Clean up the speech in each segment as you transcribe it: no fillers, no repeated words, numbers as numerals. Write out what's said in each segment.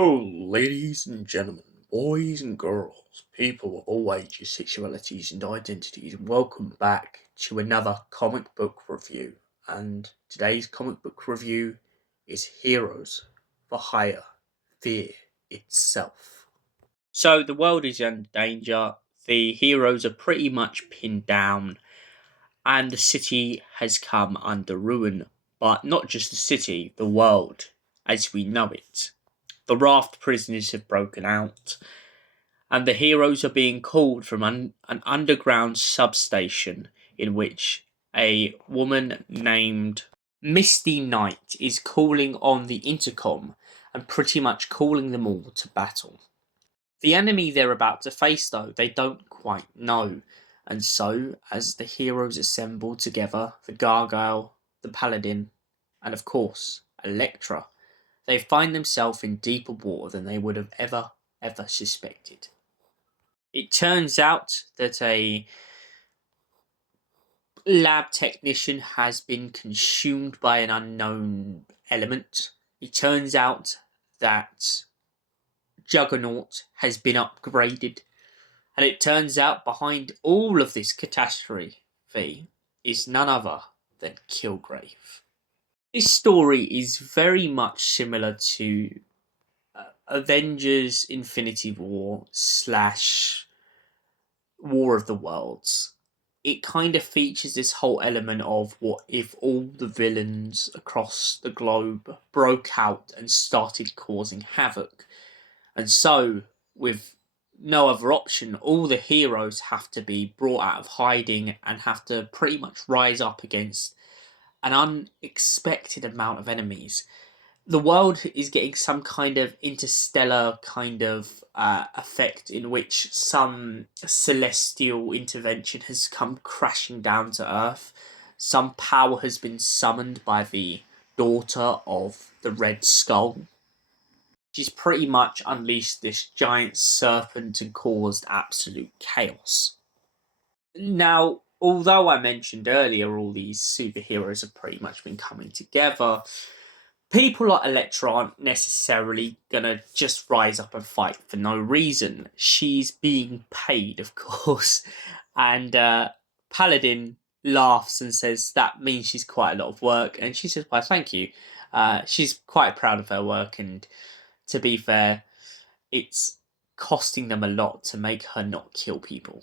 Hello, ladies and gentlemen, boys and girls, people of all ages, sexualities, and identities, and welcome back to another comic book review. And today's comic book review is Heroes for Hire, Fear Itself. So, the world is in danger, the heroes are pretty much pinned down, and the city has come under ruin. But not just the city, the world as we know it. The raft prisoners have broken out, and the heroes are being called from an underground substation in which a woman named Misty Knight is calling on the intercom and pretty much calling them all to battle. The enemy they're about to face, though, they don't quite know. And so, as the heroes assemble together, the Gargoyle, the Paladin, and of course, Electra, they find themselves in deeper water than they would have ever suspected. It turns out that a lab technician has been consumed by an unknown element. It turns out that Juggernaut has been upgraded. And it turns out behind all of this catastrophe is none other than Kilgrave. This story is very much similar to Avengers Infinity War slash War of the Worlds. It kind of features this whole element of what if all the villains across the globe broke out and started causing havoc. And so, with no other option, all the heroes have to be brought out of hiding and have to pretty much rise up against an unexpected amount of enemies. The world is getting some kind of interstellar kind of effect in which some celestial intervention has come crashing down to Earth. Some power has been summoned by the daughter of the Red Skull. She's pretty much unleashed this giant serpent and caused absolute chaos. Now, although I mentioned earlier all these superheroes have pretty much been coming together, people like Elektra aren't necessarily gonna just rise up and fight for no reason. She's being paid, of course, and Paladin laughs and says that means she's quite a lot of work, and she says, "Why, thank you." She's quite proud of her work, and to be fair, it's costing them a lot to make her not kill people.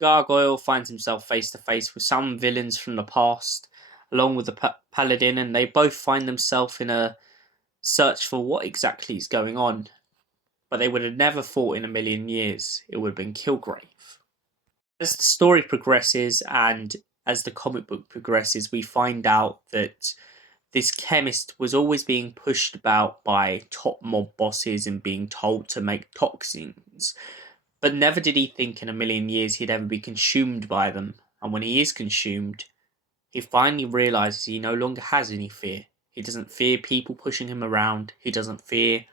Gargoyle finds himself face to face with some villains from the past, along with the Paladin, and they both find themselves in a search for what exactly is going on. But they would have never thought in a million years it would have been Kilgrave. As the story progresses and as the comic book progresses, we find out that this chemist was always being pushed about by top mob bosses and being told to make toxins. But never did he think in a million years he'd ever be consumed by them. And when he is consumed, he finally realizes he no longer has any fear. He doesn't fear people pushing him around. He doesn't fear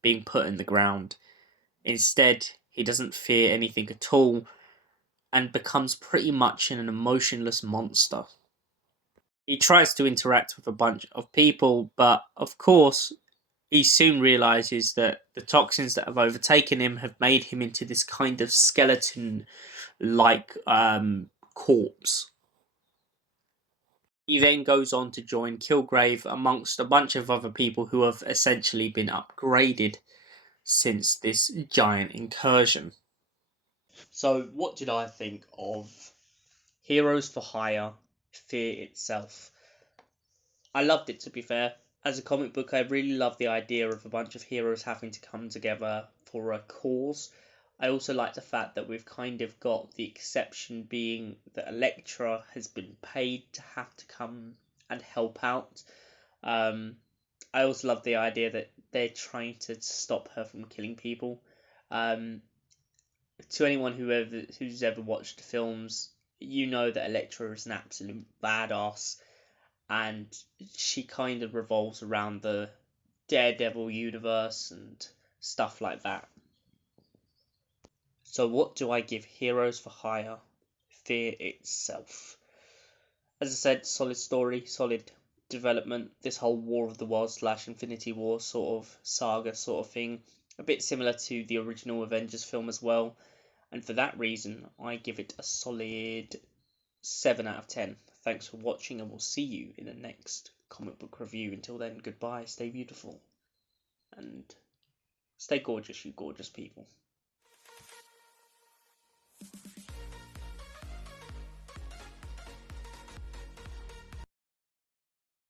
being put in the ground. Instead, he doesn't fear anything at all and becomes pretty much an emotionless monster. He tries to interact with a bunch of people, but of course, he soon realizes that the toxins that have overtaken him have made him into this kind of skeleton like corpse. He then goes on to join Kilgrave amongst a bunch of other people who have essentially been upgraded since this giant incursion. So, what did I think of Heroes for Hire, Fear Itself? I loved it, to be fair. As a comic book, I really love the idea of a bunch of heroes having to come together for a cause. I also like the fact that we've kind of got the exception being that Elektra has been paid to have to come and help out. I also love the idea that they're trying to stop her from killing people. To anyone who's ever watched the films, you know that Elektra is an absolute badass, and she kind of revolves around the Daredevil universe and stuff like that. So what do I give Heroes for Hire, Fear Itself? As I said, solid story, solid development, this whole War of the Worlds / Infinity War sort of saga sort of thing. A bit similar to the original Avengers film as well. And for that reason, I give it a solid 7 out of 10. Thanks for watching, and we'll see you in the next comic book review. Until then, goodbye, stay beautiful, and stay gorgeous, you gorgeous people.